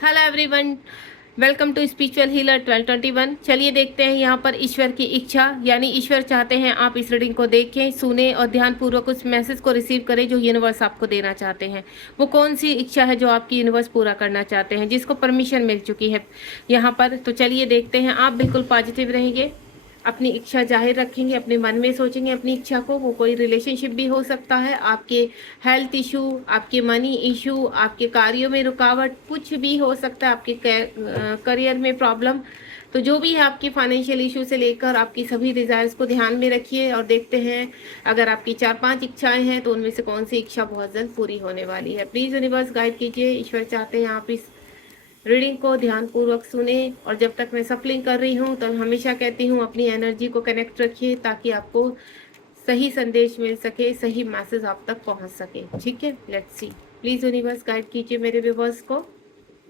Hello everyone, welcome to spiritual healer 1221। चलिए देखते हैं यहाँ पर ईश्वर की इच्छा, यानी ईश्वर चाहते हैं आप इस रीडिंग को देखें, सुने और ध्यानपूर्वक उस मैसेज को रिसीव करें जो यूनिवर्स आपको देना चाहते हैं। वो कौन सी इच्छा है जो आपकी यूनिवर्स पूरा करना चाहते हैं, जिसको परमिशन मिल चुकी है यहाँ पर। तो चलिए देखते हैं। आप बिल्कुल पॉजिटिव रहेंगे, अपनी इच्छा जाहिर रखेंगे, अपने मन में सोचेंगे अपनी इच्छा को। वो कोई रिलेशनशिप भी हो सकता है, आपके हेल्थ इशू, आपके मनी इशू, आपके कार्यों में रुकावट, कुछ भी हो सकता है, आपके करियर में प्रॉब्लम। तो जो भी है आपकी फाइनेंशियल इशू से लेकर आपकी सभी डिज़ायर्स को ध्यान में रखिए और देखते हैं अगर आपकी 4-5 इच्छाएं हैं तो उनमें से कौन सी इच्छा बहुत जल्द पूरी होने वाली है। प्लीज़ यूनिवर्स गाइड कीजिए। ईश्वर चाहते हैं आप इस रीडिंग को ध्यानपूर्वक सुने। और जब तक मैं सफलिंग कर रही हूँ तो हमेशा कहती हूँ अपनी एनर्जी को कनेक्ट रखिए ताकि आपको सही संदेश मिल सके, सही मैसेज आप तक पहुँच सके। ठीक है, let's see. Please universe guide कीजिए मेरे व्यूवर्स को।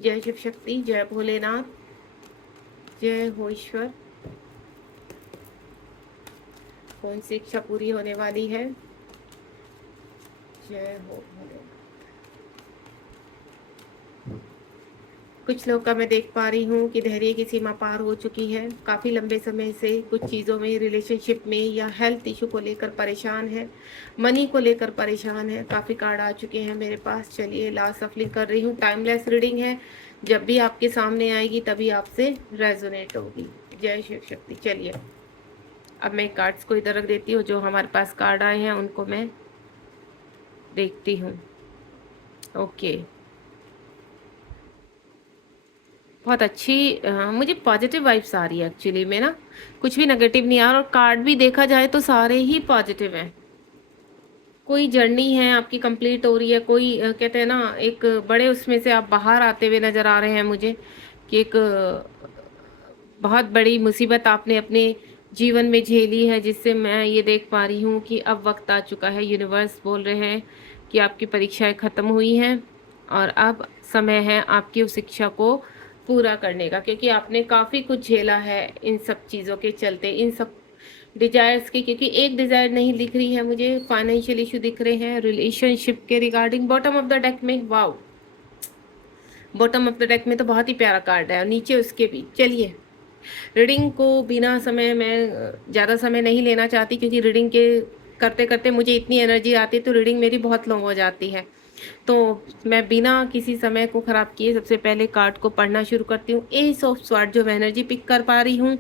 जय शिव शक्ति, जय भोलेनाथ, जय हो ईश्वर। कौन सी इच्छा पूरी होने वाली है? जय हो भोलेनाथ। कुछ लोग का मैं देख पा रही हूँ कि धैर्य की सीमा पार हो चुकी है। काफ़ी लंबे समय से कुछ चीज़ों में, रिलेशनशिप में या हेल्थ इशू को लेकर परेशान है, मनी को लेकर परेशान है। काफ़ी कार्ड आ चुके हैं मेरे पास। चलिए लास्ट सफलिंग कर रही हूँ। टाइमलेस रीडिंग है, जब भी आपके सामने आएगी तभी आपसे रेजोनेट होगी। जय शिव शक्ति। चलिए अब मैं कार्ड्स को इधर रख देती हूँ। जो हमारे पास कार्ड आए हैं उनको मैं देखती हूँ। ओके, बहुत अच्छी मुझे पॉजिटिव वाइब्स आ रही है एक्चुअली में ना। कुछ भी नेगेटिव नहीं आ रहा, और कार्ड भी देखा जाए तो सारे ही पॉजिटिव हैं। कोई जर्नी है आपकी कंप्लीट हो रही है, कोई कहते हैं ना एक बड़े उसमें से आप बाहर आते हुए नज़र आ रहे हैं मुझे, कि एक बहुत बड़ी मुसीबत आपने अपने जीवन में झेली है, जिससे मैं ये देख पा रही हूँ कि अब वक्त आ चुका है। यूनिवर्स बोल रहे हैं कि आपकी परीक्षाएं ख़त्म हुई हैं और अब समय है आपकी उस शिक्षा को पूरा करने का, क्योंकि आपने काफ़ी कुछ झेला है इन सब चीज़ों के चलते, इन सब डिजायर्स के। क्योंकि एक डिजायर नहीं दिख रही है मुझे, फाइनेंशियल इशू दिख रहे हैं, रिलेशनशिप के regarding. Bottom of the deck में, wow, bottom of the deck में तो बहुत ही प्यारा कार्ड है, और नीचे उसके भी। चलिए रीडिंग को बिना समय, मैं ज़्यादा समय नहीं लेना चाहती, क्योंकि रीडिंग के करते करते मुझे इतनी एनर्जी आती है तो रीडिंग मेरी बहुत लो हो जाती है। तो मैं बिना किसी समय को ख़राब किए सबसे पहले कार्ड को पढ़ना शुरू करती हूँ। एस ऑफ स्वॉर्ड जो मैं एनर्जी पिक कर पा रही हूँ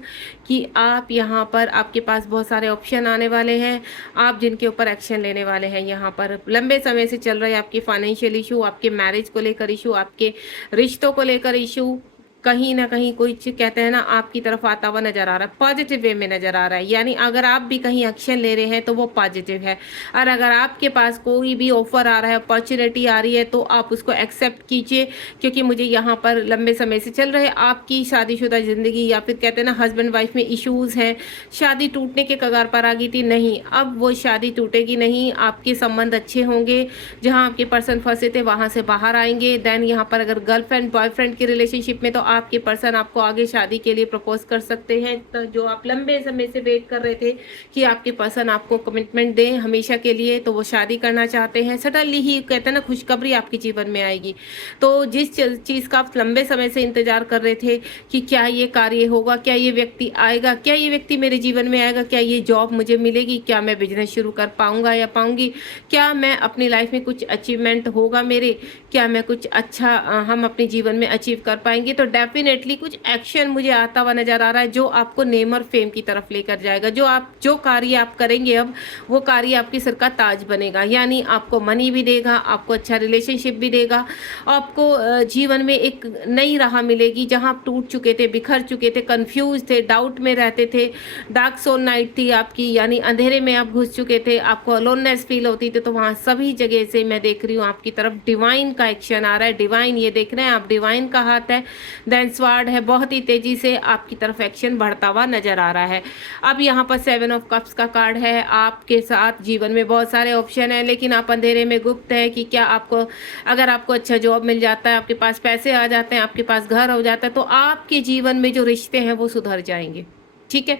कि आप यहाँ पर, आपके पास बहुत सारे ऑप्शन आने वाले हैं, आप जिनके ऊपर एक्शन लेने वाले हैं। यहाँ पर लंबे समय से चल रहे आपके फाइनेंशियल इशू, आपके मैरिज को लेकर इशू, आपके रिश्तों को लेकर इशू, कहीं ना कहीं कोई कहते हैं ना आपकी तरफ आता हुआ नजर आ रहा है, पॉजिटिव वे में नजर आ रहा है। यानी अगर आप भी कहीं एक्शन ले रहे हैं तो वो पॉजिटिव है, और अगर आपके पास कोई भी ऑफर आ रहा है, अपॉर्चुनिटी आ रही है, तो आप उसको एक्सेप्ट कीजिए। क्योंकि मुझे यहाँ पर लंबे समय से चल रहे आपकी शादीशुदा ज़िंदगी, या फिर कहते हैं ना हस्बैंड वाइफ में इश्यूज़ हैं, शादी टूटने के कगार पर आ गई थी, नहीं, अब वो शादी टूटेगी नहीं। आपके संबंध अच्छे होंगे, जहाँ आपके पर्सन फंसे थे वहाँ से बाहर आएंगे। देन यहाँ पर अगर गर्लफ्रेंड बॉयफ्रेंड की रिलेशनशिप में, तो आपके पर्सन आपको आगे शादी के लिए प्रपोज कर सकते हैं। तो जो आप लंबे समय से वेट कर रहे थे कि आपके पर्सन आपको कमिटमेंट दें हमेशा के लिए, तो वो शादी करना चाहते हैं। सडनली ही कहते हैं ना खुशखबरी आपके जीवन में आएगी। तो जिस चीज़ का आप लंबे समय से इंतजार कर रहे थे कि क्या ये कार्य होगा, क्या ये व्यक्ति आएगा, क्या ये व्यक्ति मेरे जीवन में आएगा, क्या ये जॉब मुझे मिलेगी, क्या मैं बिजनेस शुरू कर पाऊंगा या पाऊंगी, क्या मैं अपनी लाइफ में कुछ अचीवमेंट होगा मेरे, क्या मैं कुछ अच्छा हम अपने जीवन में अचीव कर पाएंगे, तो डेफिनेटली कुछ एक्शन मुझे आता हुआ नजर आ रहा है जो आपको नेम और फेम की तरफ लेकर जाएगा। जो कार्य आप करेंगे अब, वो कार्य आपकी सिर का ताज बनेगा। यानी आपको मनी भी देगा, आपको अच्छा रिलेशनशिप भी देगा, आपको जीवन में एक नई राह मिलेगी। जहां आप टूट चुके थे, बिखर चुके थे, कंफ्यूज थे, डाउट में रहते थे, डार्क सोल नाइट थी आपकी, यानी अंधेरे में आप घुस चुके थे, आपको अलोननेस फील होती थी, तो वहां सभी जगह से मैं देख रही हूँ आपकी तरफ डिवाइन का एक्शन आ रहा है। डिवाइन, ये देख रहे हैं आप, डिवाइन का हाथ है, देन स्वार्ड है, बहुत ही तेजी से आपकी तरफ एक्शन बढ़ता हुआ नजर आ रहा है। अब यहाँ पर 7 ऑफ कप्स का कार्ड है। आपके साथ जीवन में बहुत सारे ऑप्शन है, लेकिन आप अंधेरे में गुप्त है कि क्या आपको, अगर आपको अच्छा जॉब मिल जाता है, आपके पास पैसे आ जाते हैं, आपके पास घर हो जाता है, तो आपके जीवन में जो रिश्ते हैं वो सुधर जाएंगे। ठीक है।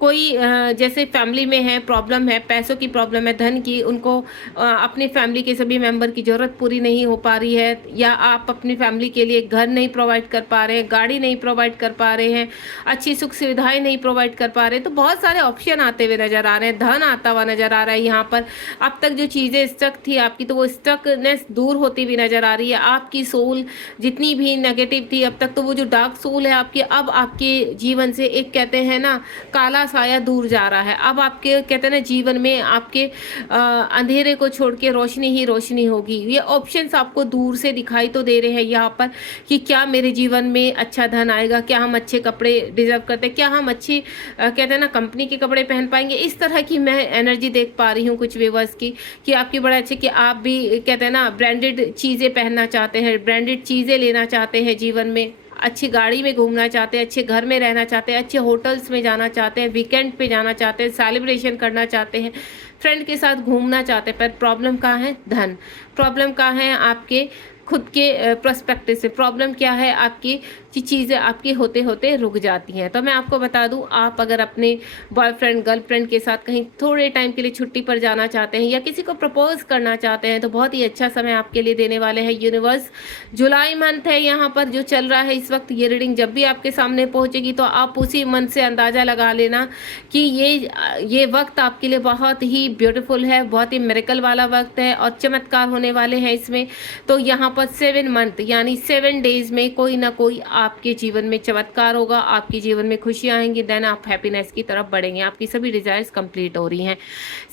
कोई जैसे फैमिली में है, प्रॉब्लम है, पैसों की प्रॉब्लम है, धन की, उनको अपनी फैमिली के सभी मेंबर की ज़रूरत पूरी नहीं हो पा रही है, या आप अपनी फैमिली के लिए घर नहीं प्रोवाइड कर पा रहे हैं, गाड़ी नहीं प्रोवाइड कर पा रहे हैं, अच्छी सुख सुविधाएं नहीं प्रोवाइड कर पा रहे हैं, तो बहुत सारे ऑप्शन आते हुए नज़र आ रहे हैं, धन आता हुआ नज़र आ रहा है यहाँ पर। अब तक जो चीज़ें स्टक थी आपकी, तो वो स्टकनेस दूर होती हुई नज़र आ रही है। आपकी सोल जितनी भी नेगेटिव थी अब तक, तो वो जो डार्क सोल है आपकी, अब आपके जीवन से एक कहते हैं ना काला साया दूर जा रहा है। अब आपके कहते हैं ना जीवन में आपके अंधेरे को छोड़ के रोशनी ही रोशनी होगी। ये ऑप्शंस आपको दूर से दिखाई तो दे रहे हैं यहाँ पर कि क्या मेरे जीवन में अच्छा धन आएगा, क्या हम अच्छे कपड़े डिजर्व करते हैं, क्या हम अच्छी कहते हैं ना कंपनी के कपड़े पहन पाएंगे। इस तरह की मैं एनर्जी देख पा रही हूँ कुछ व्यूअर्स की, कि आपकी बड़ा अच्छे कि आप भी कहते हैं ना ब्रांडेड चीज़ें पहनना चाहते हैं, ब्रांडेड चीज़ें लेना चाहते हैं जीवन में, अच्छी गाड़ी में घूमना चाहते हैं, अच्छे घर में रहना चाहते हैं, अच्छे होटल्स में जाना चाहते हैं, वीकेंड पे जाना चाहते हैं, सेलिब्रेशन करना चाहते हैं, फ्रेंड के साथ घूमना चाहते हैं। पर प्रॉब्लम कहाँ है? धन। प्रॉब्लम कहाँ है? आपके खुद के प्रोस्पेक्टिव से प्रॉब्लम क्या है आपकी, कि चीज़ें आपकी होते होते रुक जाती हैं। तो मैं आपको बता दूं, आप अगर अपने बॉयफ्रेंड गर्लफ्रेंड के साथ कहीं थोड़े टाइम के लिए छुट्टी पर जाना चाहते हैं, या किसी को प्रपोज करना चाहते हैं, तो बहुत ही अच्छा समय आपके लिए देने वाले हैं यूनिवर्स। जुलाई मंथ है यहाँ पर जो चल रहा है इस वक्त। ये रीडिंग जब भी आपके सामने पहुँचेगी तो आप उसी मंथ से अंदाज़ा लगा लेना कि ये वक्त आपके लिए बहुत ही ब्यूटीफुल है, बहुत ही मिरेकल वाला वक्त है, और चमत्कार होने वाले हैं इसमें। तो यहाँ पर 7 मंथ यानी 7 डेज में कोई ना कोई आपके जीवन में चमत्कार होगा, आपके जीवन में खुशियाँ आएंगी, देन आप हैप्पीनेस की तरफ बढ़ेंगे, आपकी सभी डिजायर्स कंप्लीट हो रही हैं।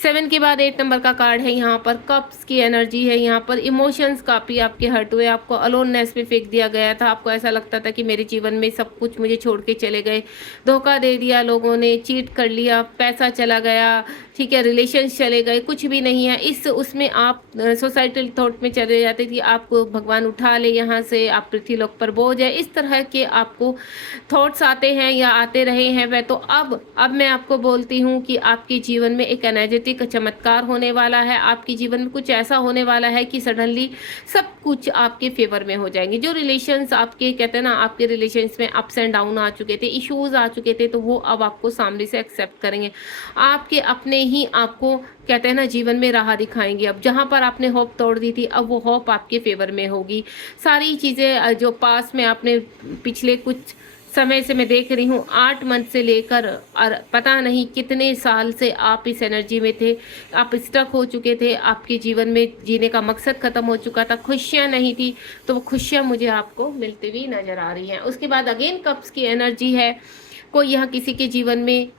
7 के बाद 8 नंबर का कार्ड है यहाँ पर, कप्स की एनर्जी है यहाँ पर। इमोशंस काफ़ी आपके हर्ट हुए, आपको अलोननेस में फेंक दिया गया था, आपको ऐसा लगता था कि मेरे जीवन में सब कुछ मुझे छोड़ के चले गए, धोखा दे दिया लोगों ने, चीट कर लिया, पैसा चला गया, ठीक है, रिलेशंस चले गए, कुछ भी नहीं है। इस उसमें आप सोसाइटल थॉट में चले जाते थे, आपको भगवान उठा ले यहाँ से, आप पृथ्वी लोक पर बोझ है, इस तरह के आपको थॉट्स आते हैं या आते रहे हैं वह। तो अब मैं आपको बोलती हूँ कि आपके जीवन में एक एनर्जेटिक चमत्कार होने वाला है, आपके जीवन में कुछ ऐसा होने वाला है कि सडनली सब कुछ आपके फेवर में हो जाएंगे। जो रिलेशंस आपके कहते हैं ना, आपके रिलेशंस में अप्स एंड डाउन आ चुके थे, इश्यूज आ चुके थे, तो वो अब आपको सामने से एक्सेप्ट करेंगे, आपके अपने ही आपको कहते हैं ना जीवन में राह दिखाएंगे। अब जहाँ पर आपने होप तोड़ दी थी, अब वो होप आपके फेवर में होगी। सारी चीज़ें जो पास में आपने पिछले कुछ समय से मैं देख रही हूँ, 8 मंथ से लेकर और पता नहीं कितने साल से आप इस एनर्जी में थे, आप स्टक हो चुके थे, आपके जीवन में जीने का मकसद खत्म हो चुका था, खुशियाँ नहीं थी, तो वो खुशियाँ मुझे आपको मिलती हुई नजर आ रही हैं। उसके बाद अगेन कप्स की एनर्जी है, कोई यहाँ किसी के जीवन में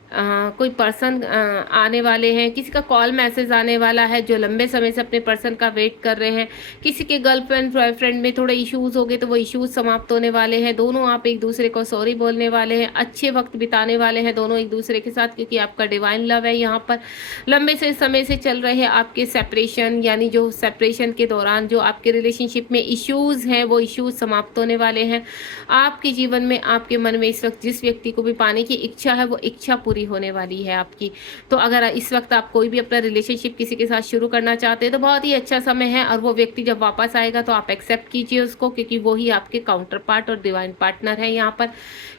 कोई पर्सन आने वाले हैं, किसी का कॉल मैसेज आने वाला है जो लंबे समय से अपने पर्सन का वेट कर रहे हैं, किसी के गर्लफ्रेंड बॉयफ्रेंड में थोड़े इश्यूज हो गए तो वो इश्यूज समाप्त होने वाले हैं, दोनों आप एक दूसरे को सॉरी बोलने वाले हैं, अच्छे वक्त बिताने वाले हैं दोनों एक दूसरे के साथ, क्योंकि आपका डिवाइन लव है यहाँ पर। लंबे से समय से चल रहे आपके सेपरेशन, यानी जो सेपरेशन के दौरान जो आपके रिलेशनशिप में इश्यूज हैं, वो इश्यूज समाप्त होने वाले हैं। आपके जीवन में आपके मन में इस वक्त जिस व्यक्ति को भी पाने की इच्छा है, वो इच्छा पूरी होने वाली है आपकी। तो अगर इस वक्त आप कोई भी अपना रिलेशनशिप किसी के साथ शुरू करना चाहते हैं तो बहुत ही अच्छा समय है, और वो व्यक्ति जब वापस आएगा तो आप एक्सेप्ट कीजिए उसको, क्योंकि वो ही आपके काउंटर पार्ट और डिवाइन पार्टनर है यहाँ पर।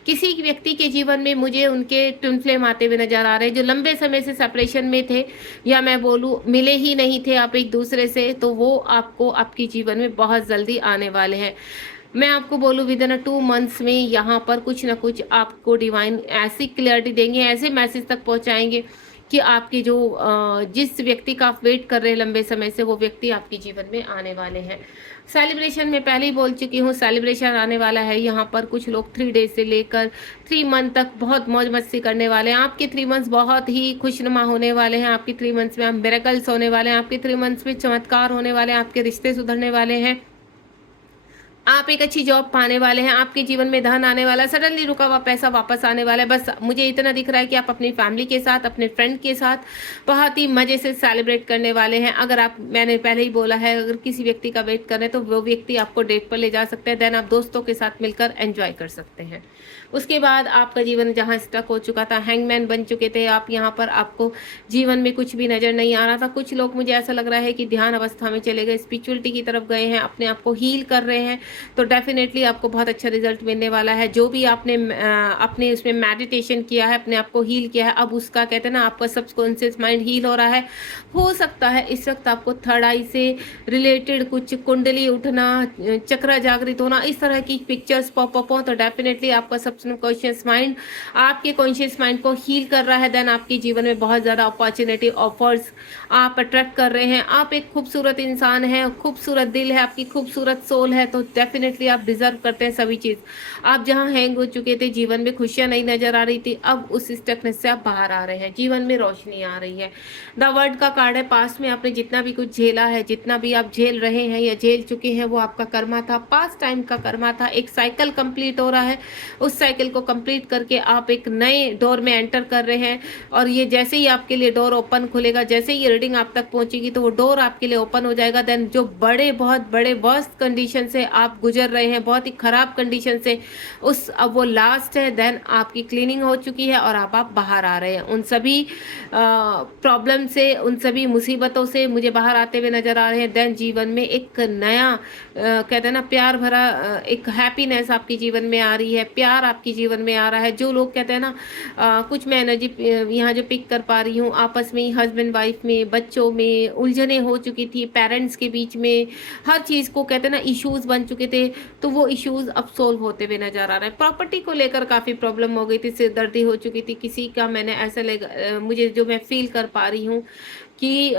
किसी व्यक्ति के जीवन में मुझे उनके ट्विन फ्लेम आते हुए नजर आ रहे हैं, जो लंबे समय से सेपरेशन में थे, या मैं बोलूँ मिले ही नहीं थे आप एक दूसरे से, तो वो आपको आपके जीवन में बहुत जल्दी आने वाले हैं। मैं आपको बोलूँ विद इन 2 मंथ्स में यहाँ पर कुछ ना कुछ आपको डिवाइन ऐसी क्लियरिटी देंगे, ऐसे मैसेज तक पहुँचाएंगे कि आपके जो जिस व्यक्ति का आप वेट कर रहे हैं लंबे समय से, वो व्यक्ति आपके जीवन में आने वाले हैं। सेलिब्रेशन में पहले ही बोल चुकी हूँ, सेलिब्रेशन आने वाला है यहाँ पर। कुछ लोग 3 डेज से लेकर 3 मंथ तक बहुत मौज मस्ती करने वाले हैं। आपके 3 मंथ्स बहुत ही खुशनुमा होने वाले हैं, आपके 3 मंथ्स में मिरेकल्स होने वाले हैं, आपके 3 मंथ्स में चमत्कार होने वाले हैं, आपके रिश्ते सुधरने वाले हैं, आप एक अच्छी जॉब पाने वाले हैं, आपके जीवन में धन आने वाला है, सडनली रुका हुआ पैसा वापस आने वाला है। बस मुझे इतना दिख रहा है कि आप अपनी फैमिली के साथ, अपने फ्रेंड के साथ बहुत ही मज़े से सेलिब्रेट करने वाले हैं। अगर आप, मैंने पहले ही बोला है, अगर किसी व्यक्ति का वेट कर रहे हैं तो वो व्यक्ति आपको डेट पर ले जा सकते हैं, देन आप दोस्तों के साथ मिलकर एंजॉय कर सकते हैं। उसके बाद आपका जीवन जहाँ स्टक हो चुका था, हैंगमैन बन चुके थे आप, यहाँ पर आपको जीवन में कुछ भी नज़र नहीं आ रहा था। कुछ लोग, मुझे ऐसा लग रहा है कि ध्यान अवस्था में चले गए, स्पिरिचुअलिटी की तरफ गए हैं, अपने आप को हील कर रहे हैं, तो डेफिनेटली आपको बहुत अच्छा रिजल्ट मिलने वाला है। जो भी आपने अपने उसमें मेडिटेशन किया है, अपने आप को हील किया है, अब उसका कहते हैं ना आपका सबकॉन्शियस माइंड हील हो रहा है। हो सकता है इस वक्त आपको थर्ड आई से रिलेटेड कुछ कुंडली उठना, चक्र जागृत होना, इस तरह की पिक्चर्स पॉप अप हो, तो डेफिनेटली आपका सबकॉन्शियस माइंड आपके कॉन्शियस माइंड को हील कर रहा है। देन आपके जीवन में बहुत ज़्यादा अपॉर्चुनिटी ऑफर्स आप अट्रैक्ट कर रहे हैं। आप एक खूबसूरत इंसान हैं, खूबसूरत दिल है, आपकी खूबसूरत सोल है, तो डेफिनेटली आप डिजर्व करते हैं सभी चीज़। आप जहाँ हैंग हो चुके थे, जीवन में खुशियाँ नहीं नजर आ रही थी, अब उस स्टकनेस से आप बाहर आ रहे हैं, जीवन में रोशनी आ रही है। द वर्ल्ड का कार्ड है, पास्ट में आपने जितना भी कुछ झेला है, जितना भी आप झेल रहे हैं या झेल चुके हैं, वो आपका कर्मा था, पास्ट टाइम का कर्मा था। एक साइकिल कंप्लीट हो रहा है, उस साइकिल को कंप्लीट करके आप एक नए डोर में एंटर कर रहे हैं। और ये जैसे ही आपके लिए डोर ओपन खुलेगा, जैसे ही ये रीडिंग आप तक पहुंचेगी, तो वो डोर आपके लिए ओपन हो जाएगा। देन जो बहुत बड़े वर्स्ट कंडीशन से आप गुजर रहे हैं, बहुत ही खराब कंडीशन से, उस अब वो लास्ट है। देन आपकी क्लीनिंग हो चुकी है और आप बाहर आ रहे हैं। उन सभी प्रॉब्लम से, उन सभी मुसीबतों से मुझे बाहर आते हुए नजर आ रहे हैं। देन जीवन में एक नया कहते हैं ना प्यार भरा एक हैप्पीनेस आपके जीवन में आ रही है, प्यार आपके जीवन में आ रहा है। जो लोग कहते हैं ना कुछ मैं एनर्जी यहाँ जो पिक कर पा रही हूँ, आपस में हस्बैंड वाइफ में, बच्चों में उलझने हो चुकी थी, पेरेंट्स के बीच में हर चीज़ को कहते हैं ना इश्यूज बन चुके थे, तो वो इश्यूज अब सोल्व होते हुए नजर आ रहे हैं। प्रॉपर्टी को लेकर काफ़ी प्रॉब्लम हो गई थी, सिरदर्दी हो चुकी थी किसी का, मैंने ऐसा लगा मुझे जो मैं फील कर पा रही हूँ कि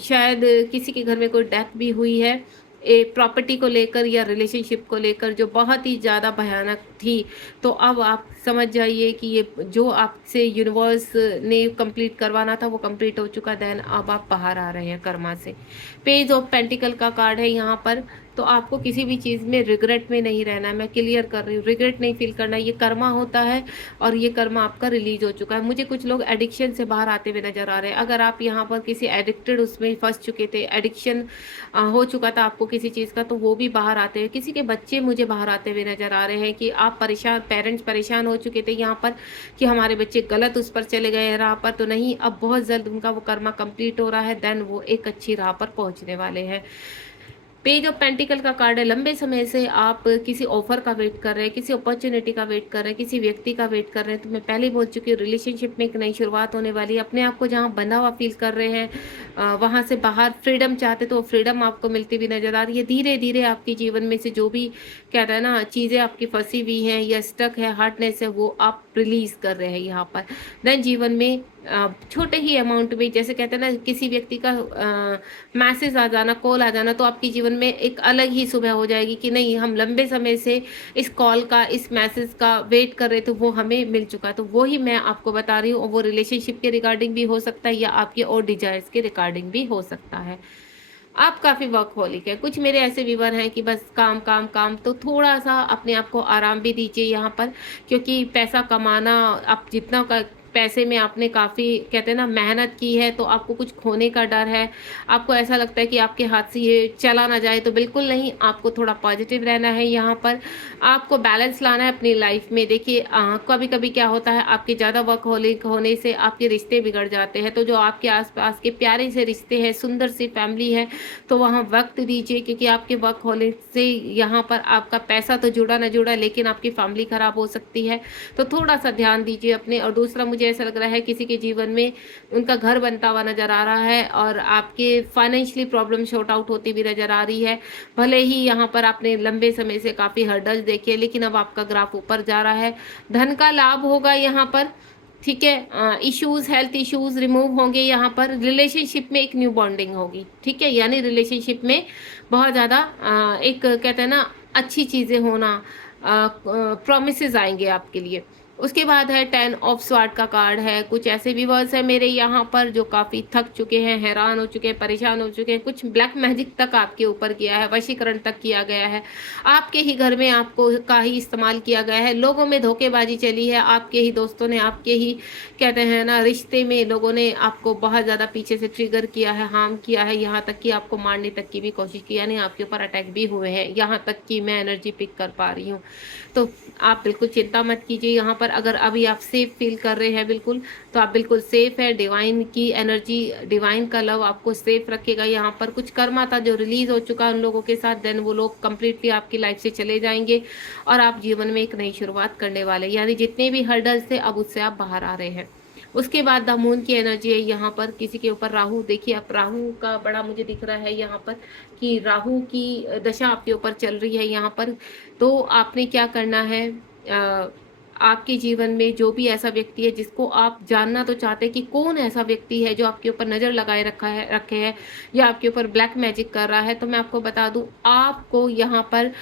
शायद किसी के घर में कोई डेथ भी हुई है, एक प्रॉपर्टी को लेकर या रिलेशनशिप को लेकर, जो बहुत ही ज़्यादा भयानक थी। तो अब आप समझ जाइए कि ये जो आपसे यूनिवर्स ने कंप्लीट करवाना था वो कंप्लीट हो चुका। देन अब आप बाहर आ रहे हैं कर्मा से। पेज ऑफ पेंटिकल का कार्ड है यहाँ पर, तो आपको किसी भी चीज़ में रिग्रेट में नहीं रहना है। मैं क्लियर कर रही हूँ, रिग्रेट नहीं फील करना, ये कर्मा होता है और ये कर्मा आपका रिलीज हो चुका है। मुझे कुछ लोग एडिक्शन से बाहर आते हुए नजर आ रहे हैं। अगर आप यहाँ पर किसी एडिक्टेड उसमें फंस चुके थे, एडिक्शन हो चुका था आपको किसी चीज़ का, तो वो भी बाहर आते हैं। किसी के बच्चे मुझे बाहर आते हुए नजर आ रहे हैं कि आप परेशान, पेरेंट्स परेशान हो चुके थे यहाँ पर कि हमारे बच्चे गलत उस पर चले गए राह पर, तो नहीं, अब बहुत जल्द उनका वो कर्मा कंप्लीट हो रहा है। देन वो एक अच्छी राह पर पहुंचने वाले हैं। पेज ऑफ पेंटिकल का कार्ड है, लंबे समय से आप किसी ऑफर का वेट कर रहे हैं, किसी अपॉर्चुनिटी का वेट कर रहे हैं, किसी व्यक्ति का वेट कर रहे हैं। तो मैं पहले बोल चुकी हूँ, रिलेशनशिप में एक नई शुरुआत होने वाली है। अपने आप को जहाँ बंधा हुआ फील कर रहे हैं, वहाँ से बाहर फ्रीडम चाहते, तो फ्रीडम आपको मिलती हुई नजर आ रही है। धीरे धीरे आपके जीवन में से जो भी कहता है ना चीज़ें आपकी फंसी हुई हैं या स्टक है, हार्डनेस है, वो आप रिलीज कर रहे हैं यहाँ पर। देन जीवन में छोटे ही अमाउंट में, जैसे कहते हैं ना किसी व्यक्ति का मैसेज आ जाना, कॉल आ जाना, तो आपके जीवन में एक अलग ही सुबह हो जाएगी कि नहीं, हम लंबे समय से इस कॉल का, इस मैसेज का वेट कर रहे थे, वो हमें मिल चुका। तो वो ही मैं आपको बता रही हूँ, और वो रिलेशनशिप के रिगार्डिंग भी हो सकता है या आपके और डिजायर्स के रिगार्डिंग भी हो सकता है। आप काफ़ी वर्कहोलिक है। कुछ मेरे ऐसे व्यूवर हैं कि बस काम काम काम, तो थोड़ा सा अपने आप को आराम भी दीजिए यहाँ पर, क्योंकि पैसा कमाना, आप जितना का पैसे में आपने काफ़ी कहते हैं ना मेहनत की है, तो आपको कुछ खोने का डर है। आपको ऐसा लगता है कि आपके हाथ से ये चला ना जाए, तो बिल्कुल नहीं, आपको थोड़ा पॉजिटिव रहना है यहाँ पर। आपको बैलेंस लाना है अपनी लाइफ में। देखिए कभी कभी क्या होता है, आपके ज़्यादा वर्कहोलिक होने से आपके रिश्ते बिगड़ जाते हैं। तो जो आपके आसपास के प्यारे से रिश्ते हैं, सुंदर सी फैमिली है, तो वहाँ वक्त दीजिए, क्योंकि आपके वर्कहोलिक से यहाँ पर आपका पैसा तो जुड़ा ना जुड़ा, लेकिन आपकी फैमिली खराब हो सकती है। तो थोड़ा सा ध्यान दीजिए अपने। और दूसरा, मुझे ऐसा लग रहा है किसी के जीवन में उनका घर बनता हुआ नजर आ रहा है और आपके फाइनेंशियली प्रॉब्लम शॉर्ट आउट होती भी नजर आ रही है। भले ही यहाँ पर आपने लंबे समय से काफ़ी हर्डल्स देखे, लेकिन अब आपका ग्राफ ऊपर जा रहा है। धन का लाभ होगा यहाँ पर, ठीक है। इश्यूज, हेल्थ इश्यूज रिमूव होंगे यहाँ पर। रिलेशनशिप में एक न्यू बॉन्डिंग होगी, ठीक है, यानी रिलेशनशिप में बहुत ज़्यादा एक कहते हैं ना अच्छी चीज़ें होना, प्रॉमिसेस आएंगे आपके लिए। उसके बाद है 10 ऑफ स्वॉर्ड का कार्ड है। कुछ ऐसे व्यूअर्स हैं मेरे यहाँ पर जो काफ़ी थक चुके हैं, हैरान हो चुके हैं, परेशान हो चुके हैं। कुछ ब्लैक मैजिक तक आपके ऊपर किया है, वशीकरण तक किया गया है, आपके ही घर में आपको का ही इस्तेमाल किया गया है, लोगों में धोखेबाजी चली है, आपके ही दोस्तों ने, आपके ही कहते हैं ना रिश्ते में लोगों ने आपको बहुत ज़्यादा पीछे से ट्रिगर किया है, हार्म किया है, यहाँ तक कि आपको मारने तक की भी कोशिश की, यानी आपके ऊपर अटैक भी हुए हैं, यहाँ तक कि मैं एनर्जी पिक कर पा रही हूँ। तो आप बिल्कुल चिंता मत कीजिए, यहाँ पर पर अगर अभी आप सेफ फील कर रहे हैं बिल्कुल, तो आप बिल्कुल सेफ है। डिवाइन की एनर्जी, डिवाइन का लव आपको सेफ रखेगा। यहाँ पर कुछ कर्मा था जो रिलीज हो चुका है उन लोगों के साथ, देन वो लोग कंप्लीटली आपकी लाइफ से चले जाएंगे और आप जीवन में एक नई शुरुआत करने वाले, यानी जितने भी हर्डल्स थे अब उससे आप बाहर आ रहे हैं। उसके बाद द मून की एनर्जी है यहाँ पर, किसी के ऊपर राहु, देखिए आप राहु का बड़ा मुझे दिख रहा है यहाँ पर कि राहु की दशा आपके ऊपर चल रही है यहाँ पर। तो आपने क्या करना है, आपके जीवन में जो भी ऐसा व्यक्ति है जिसको आप जानना तो चाहते हैं कि कौन ऐसा व्यक्ति है जो आपके ऊपर नज़र लगाए रखे है या आपके ऊपर ब्लैक मैजिक कर रहा है, तो मैं आपको बता दूं, आपको यहाँ पर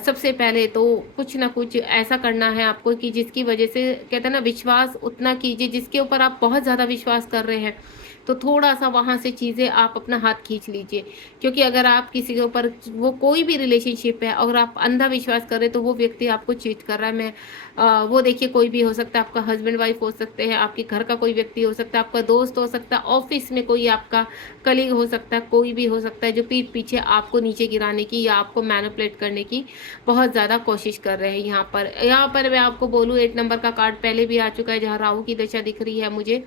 सबसे पहले तो कुछ ना कुछ ऐसा करना है आपको कि जिसकी वजह से, कहते हैं ना, विश्वास उतना कीजिए जिसके ऊपर आप बहुत ज़्यादा विश्वास कर रहे हैं, तो थोड़ा सा वहाँ से चीज़ें आप अपना हाथ खींच लीजिए। क्योंकि अगर आप किसी के ऊपर, वो कोई भी रिलेशनशिप है, अगर आप अंधा विश्वास कर रहे हैं तो वो व्यक्ति आपको चीट कर रहा है। वो देखिए कोई भी हो सकता है, आपका हस्बैंड वाइफ हो सकते हैं, आपके घर का कोई व्यक्ति हो सकता है, आपका दोस्त हो सकता है, ऑफिस में कोई आपका कलीग हो सकता है, कोई भी हो सकता है जो पीठ पीछे आपको नीचे गिराने की या आपको मैनिपुलेट करने की बहुत ज़्यादा कोशिश कर रहे हैं। यहाँ पर मैं आपको बोलूँ, 8 नंबर का कार्ड पहले भी आ चुका है जहाँ राहु की दशा दिख रही है मुझे,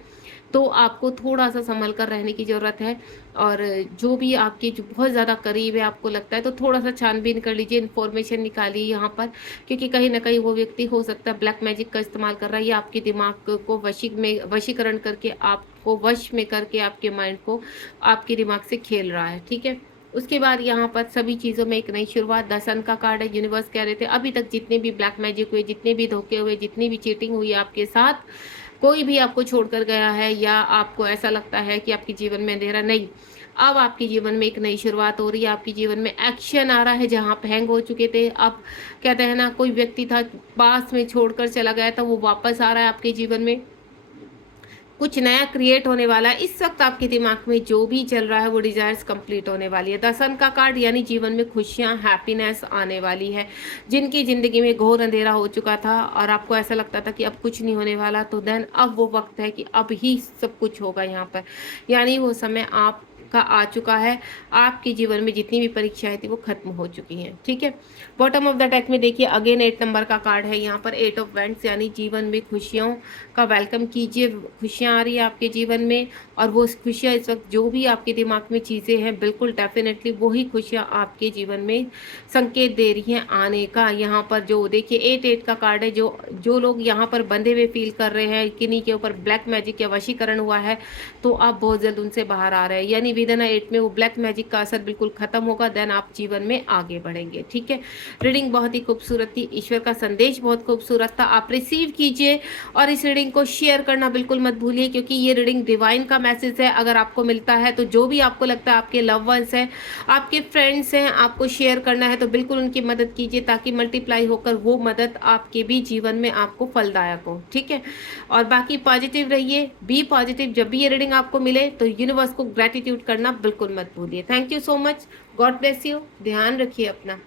तो आपको थोड़ा सा संभल कर रहने की ज़रूरत है। और जो भी आपके जो बहुत ज़्यादा करीब है आपको लगता है, तो थोड़ा सा छानबीन कर लीजिए, इन्फॉर्मेशन निकालिए यहाँ पर, क्योंकि कहीं ना कहीं वो व्यक्ति हो सकता है ब्लैक मैजिक का इस्तेमाल कर रहा है या आपके दिमाग को वशीकरण करके, आपको वश में करके आपके माइंड को आपके दिमाग से खेल रहा है। ठीक है, उसके बाद यहाँ पर सभी चीज़ों में एक नई शुरुआत, द सन का कार्ड है। यूनिवर्स कह रहे थे अभी तक जितने भी ब्लैक मैजिक हुए, जितने भी धोखे हुए, जितनी भी चीटिंग हुई आपके साथ, कोई भी आपको छोड़कर गया है या आपको ऐसा लगता है कि आपके जीवन में अंधेरा, नहीं, अब आपके जीवन में एक नई शुरुआत हो रही है। आपके जीवन में एक्शन आ रहा है, जहाँ आप हैंग हो चुके थे, अब कहते हैं ना, कोई व्यक्ति था पास में छोड़कर चला गया था, वो वापस आ रहा है आपके जीवन में, कुछ नया क्रिएट होने वाला है। इस वक्त आपके दिमाग में जो भी चल रहा है वो डिजायर्स कंप्लीट होने वाली है। द सन का कार्ड यानी जीवन में खुशियां, हैप्पीनेस आने वाली है। जिनकी जिंदगी में घोर अंधेरा हो चुका था और आपको ऐसा लगता था कि अब कुछ नहीं होने वाला, तो देन अब वो वक्त है कि अब ही सब कुछ होगा यहाँ पर, यानी वो समय आप का आ चुका है। आपके जीवन में जितनी भी परीक्षाएं थी वो खत्म हो चुकी हैं। ठीक है, बॉटम ऑफ द डेक में देखिए अगेन 8 नंबर का कार्ड है यहाँ पर, 8 ऑफ वेंट्स, यानी जीवन में खुशियों का वेलकम कीजिए। खुशियाँ आ रही है आपके जीवन में, और वो खुशियाँ इस वक्त जो भी आपके दिमाग में चीज़ें हैं, बिल्कुल डेफिनेटली वही खुशियाँ आपके जीवन में संकेत दे रही हैं आने का। यहाँ पर जो देखिए 8 का कार्ड है, जो लोग यहाँ पर बंधे हुए फील कर रहे हैं, किन्हीं के ऊपर ब्लैक मैजिक या वशीकरण हुआ है, तो आप बहुत जल्द उनसे बाहर आ रहे हैं, यानी विद इन 8 में वो ब्लैक मैजिक का असर बिल्कुल खत्म होगा, देन आप जीवन में आगे बढ़ेंगे। ठीक है, रीडिंग बहुत ही खूबसूरत थी, ईश्वर का संदेश बहुत खूबसूरत था, आप रिसीव कीजिए और इस रीडिंग को शेयर करना बिल्कुल मत भूलिए, क्योंकि ये रीडिंग डिवाइन का मैसेज है। अगर आपको मिलता है तो जो भी आपको लगता है आपके लव वंस हैं, आपके फ्रेंड्स हैं, आपको शेयर करना है तो बिल्कुल उनकी मदद कीजिए, ताकि मल्टीप्लाई होकर वो मदद आपके भी जीवन में आपको फलदायक हो। ठीक है, और बाकी पॉजिटिव रहिए, बी पॉजिटिव। जब भी ये रीडिंग आपको मिले तो यूनिवर्स को ग्रेटिट्यूड करना बिल्कुल मत भूलिए। Thank you so much, God bless you, ध्यान रखिए अपना।